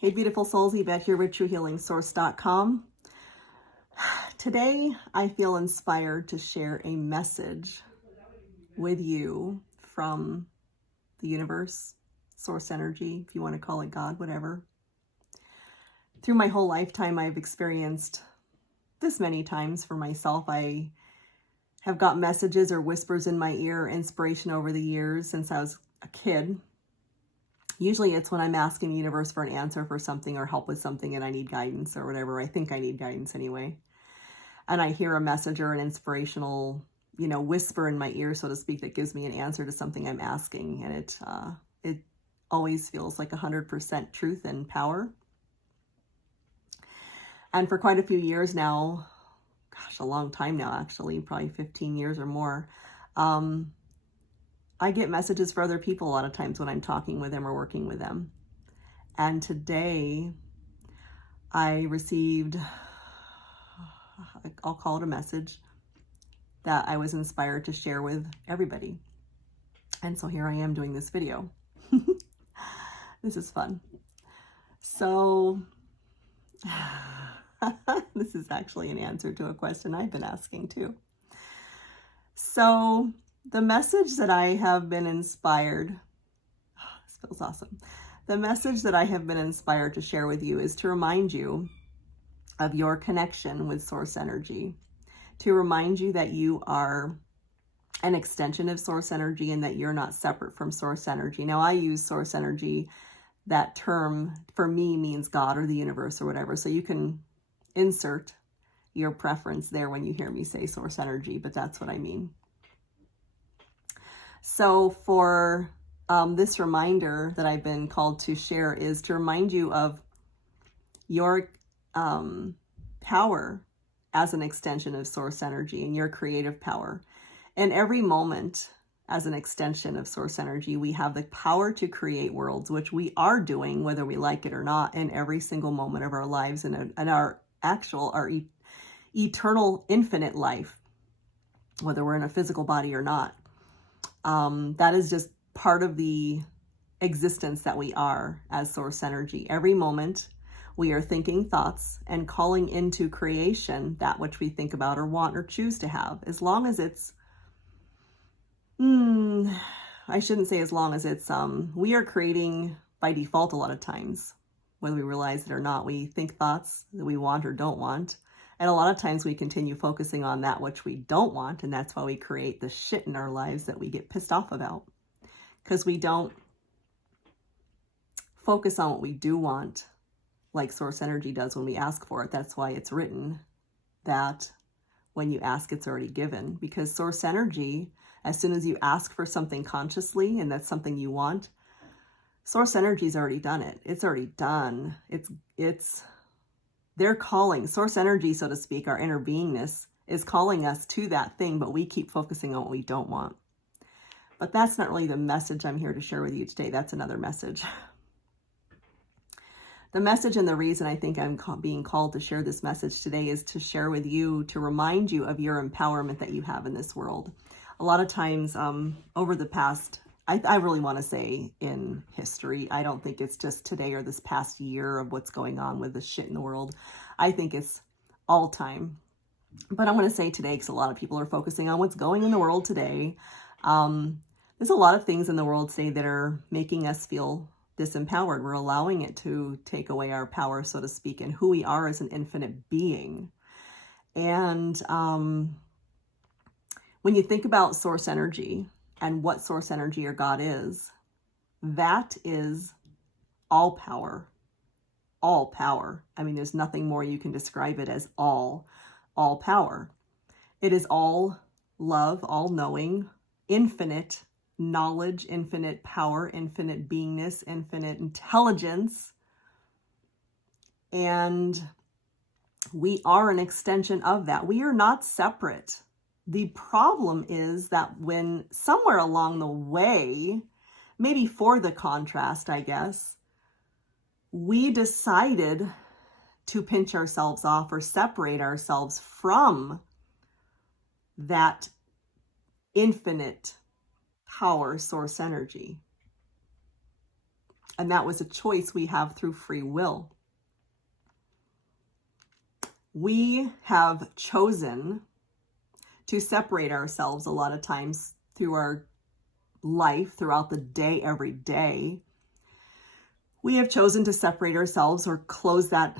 Hey, beautiful souls, Yvette here with TrueHealingSource.com. Today, I feel inspired to share a message with you from the universe, source energy, if you want to call it God, whatever. Through my whole lifetime, I've experienced this many times for myself. I have got messages or whispers in my ear, inspiration over the years since I was a kid. Usually it's when I'm asking the universe for an answer for something or help with something and I need guidance or whatever. I think I need guidance anyway. And I hear a message or an inspirational, whisper in my ear, so to speak, that gives me an answer to something I'm asking. And it always feels like 100% truth and power. And for quite a few years now, a long time now, actually, probably 15 years or more, I get messages for other people a lot of times when I'm talking with them or working with them. And today I received, I'll call it a message that I was inspired to share with everybody. And so here I am doing this video. This is fun. So this is actually an answer to a question I've been asking too. So the message that I have been inspired, this feels awesome. The message that I have been inspired to share with you is to remind you of your connection with source energy, to remind you that you are an extension of source energy and that you're not separate from source energy. Now, I use source energy, that term for me means God or the universe or whatever. So you can insert your preference there when you hear me say source energy, but that's what I mean. So for this reminder that I've been called to share is to remind you of your power as an extension of source energy and your creative power. In every moment, as an extension of source energy, we have the power to create worlds, which we are doing, whether we like it or not, in every single moment of our lives and our eternal, infinite life, whether we're in a physical body or not. That is just part of the existence that we are as source energy. Every moment we are thinking thoughts and calling into creation that which we think about or want or choose to have, as long as it's, I shouldn't say as long as it's, we are creating by default a lot of times, whether we realize it or not. We think thoughts that we want or don't want. And a lot of times we continue focusing on that which we don't want. And that's why we create the shit in our lives that we get pissed off about. Because we don't focus on what we do want, like source energy does when we ask for it. That's why it's written that when you ask, it's already given. Because source energy, as soon as you ask for something consciously and that's something you want, source energy's already done it. It's already done. They're calling, source energy, so to speak, our inner beingness is calling us to that thing, but we keep focusing on what we don't want. But that's not really the message I'm here to share with you today. That's another message. The message and the reason I think I'm being called to share this message today is to share with you, to remind you of your empowerment that you have in this world. A lot of times over the past, I really want to say in history, I don't think it's just today or this past year of what's going on with the shit in the world. I think it's all time. But I'm going to say today because a lot of people are focusing on what's going in the world today. There's a lot of things in the world today that are making us feel disempowered. We're allowing it to take away our power, so to speak, and who we are as an infinite being. And when you think about source energy, and what source energy or God is, that is all power. All power. I mean, there's nothing more you can describe it as all power. It is all love, all knowing, infinite knowledge, infinite power, infinite beingness, infinite intelligence. And we are an extension of that. We are not separate. The problem is that when somewhere along the way, maybe for the contrast, I guess, we decided to pinch ourselves off or separate ourselves from that infinite power source energy. And that was a choice we have through free will. We have chosen to separate ourselves a lot of times through our life, throughout the day, every day. We have chosen to separate ourselves or close that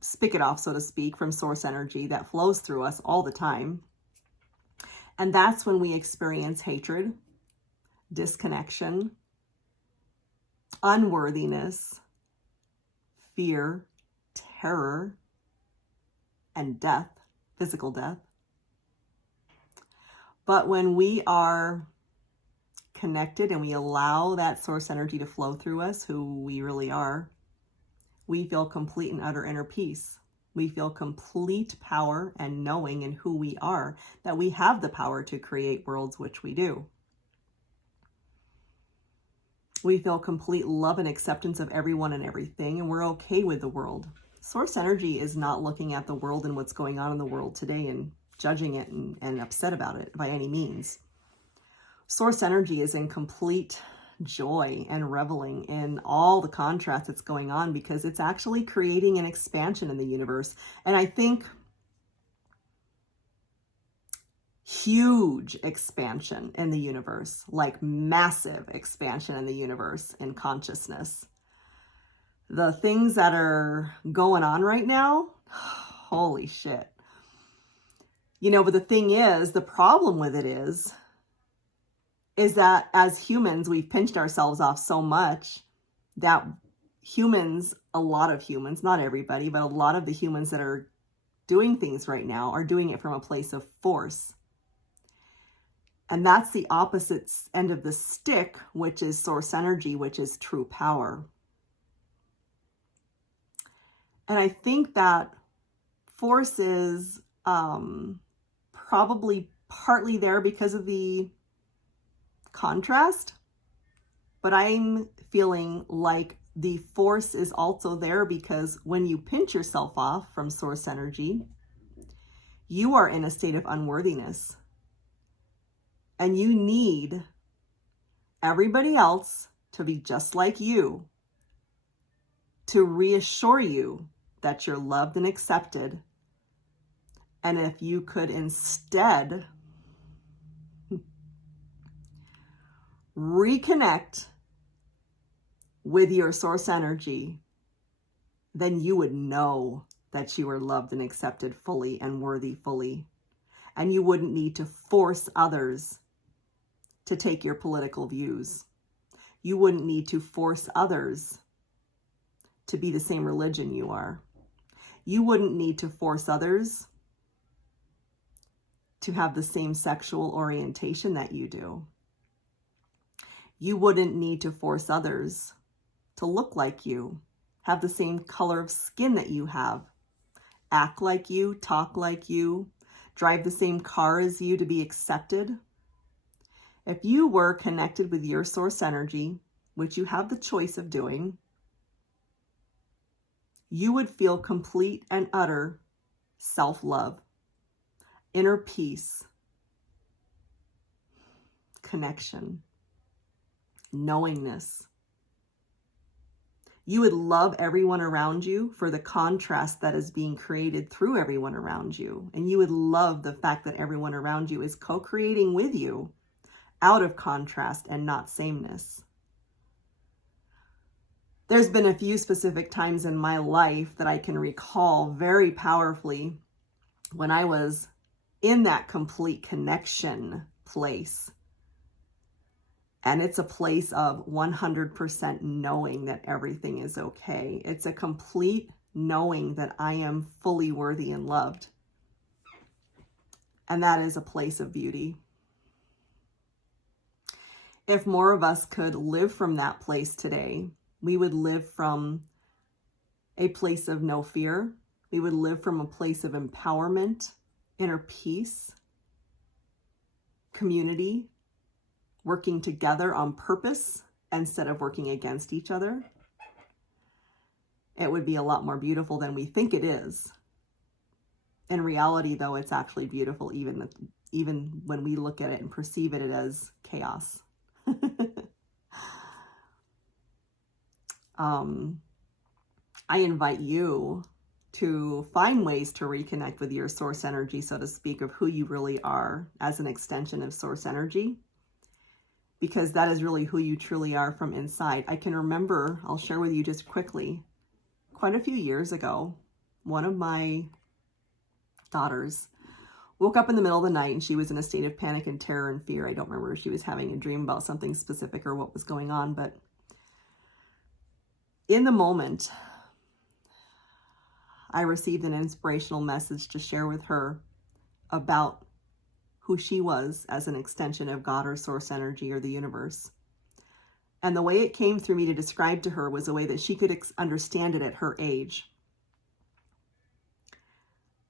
spigot off, so to speak, from source energy that flows through us all the time. And that's when we experience hatred, disconnection, unworthiness, fear, terror, and death, physical death. But when we are connected and we allow that source energy to flow through us, who we really are, we feel complete and utter inner peace. We feel complete power and knowing in who we are, that we have the power to create worlds, which we do. We feel complete love and acceptance of everyone and everything, and we're okay with the world. Source energy is not looking at the world and what's going on in the world today and judging it and upset about it by any means. Source energy is in complete joy and reveling in all the contrast that's going on, because it's actually creating an expansion in the universe. And I think huge expansion in the universe, like massive expansion in the universe in consciousness. The things that are going on right now, holy shit. But the thing is, the problem with it is that as humans, we've pinched ourselves off so much that humans, a lot of humans, not everybody, but a lot of the humans that are doing things right now are doing it from a place of force. And that's the opposite end of the stick, which is source energy, which is true power. And I think that force is probably partly there because of the contrast, but I'm feeling like the force is also there because when you pinch yourself off from source energy, you are in a state of unworthiness, and you need everybody else to be just like you, to reassure you that you're loved and accepted. And if you could instead reconnect with your source energy, then you would know that you are loved and accepted fully and worthy fully. And you wouldn't need to force others to take your political views. You wouldn't need to force others to be the same religion you are. You wouldn't need to force others to have the same sexual orientation that you do. You wouldn't need to force others to look like you, have the same color of skin that you have, act like you, talk like you, drive the same car as you to be accepted. If you were connected with your source energy, which you have the choice of doing, you would feel complete and utter self-love, inner peace, connection, knowingness. You would love everyone around you for the contrast that is being created through everyone around you. And you would love the fact that everyone around you is co-creating with you out of contrast and not sameness. There's been a few specific times in my life that I can recall very powerfully when I was in that complete connection place. And it's a place of 100% knowing that everything is okay. It's a complete knowing that I am fully worthy and loved. And that is a place of beauty. If more of us could live from that place today, we would live from a place of no fear. We would live from a place of empowerment, inner peace, community, working together on purpose instead of working against each other. It would be a lot more beautiful than we think it is. In reality, though, it's actually beautiful even when we look at it and perceive it as chaos. I invite you to find ways to reconnect with your source energy, so to speak, of who you really are as an extension of source energy, because that is really who you truly are from inside. I can remember, I'll share with you just quickly, quite a few years ago, one of my daughters woke up in the middle of the night and she was in a state of panic and terror and fear. I don't remember if she was having a dream about something specific or what was going on, but in the moment, I received an inspirational message to share with her about who she was as an extension of God or source energy or the universe. And the way it came through me to describe to her was a way that she could understand it at her age.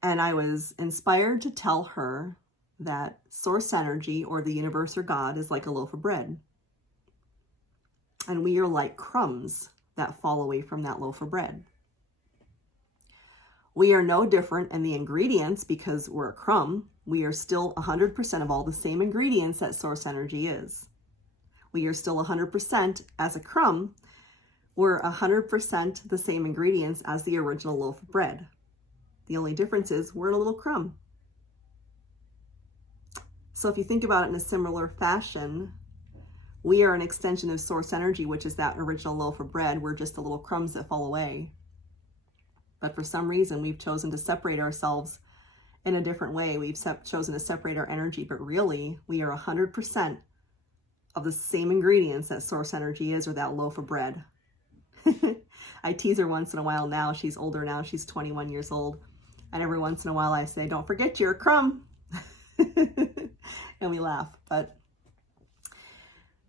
And I was inspired to tell her that source energy or the universe or God is like a loaf of bread. And we are like crumbs that fall away from that loaf of bread. We are no different in the ingredients because we're a crumb. We are still 100% of all the same ingredients that source energy is. We are still 100% as a crumb. We're 100% the same ingredients as the original loaf of bread. The only difference is we're in a little crumb. So if you think about it in a similar fashion, we are an extension of source energy, which is that original loaf of bread. We're just the little crumbs that fall away. But for some reason, we've chosen to separate ourselves in a different way. We've chosen to separate our energy, but really, we are 100% of the same ingredients that source energy is, or that loaf of bread. I tease her once in a while now. She's older now. She's 21 years old. And every once in a while I say, don't forget you're a crumb. And we laugh. But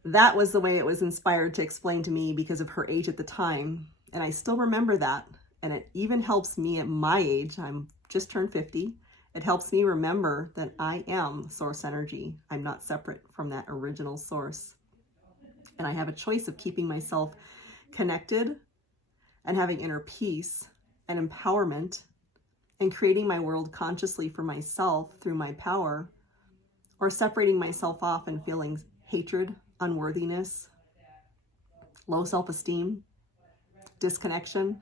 that was the way it was inspired to explain to me because of her age at the time. And I still remember that. And it even helps me at my age. I'm just turned 50. It helps me remember that I am source energy. I'm not separate from that original source. And I have a choice of keeping myself connected and having inner peace and empowerment and creating my world consciously for myself through my power, or separating myself off and feeling hatred, unworthiness, low self-esteem, disconnection,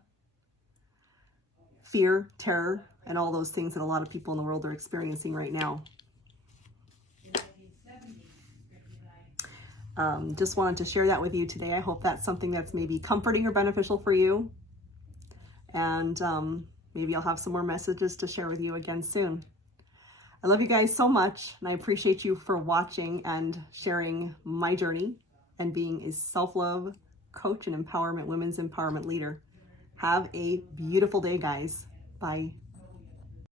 fear, terror, and all those things that a lot of people in the world are experiencing right now. Just wanted to share that with you today. I hope that's something that's maybe comforting or beneficial for you. And maybe I'll have some more messages to share with you again soon. I love you guys so much, and I appreciate you for watching and sharing my journey and being a self-love coach and women's empowerment leader. Have a beautiful day, guys. Bye.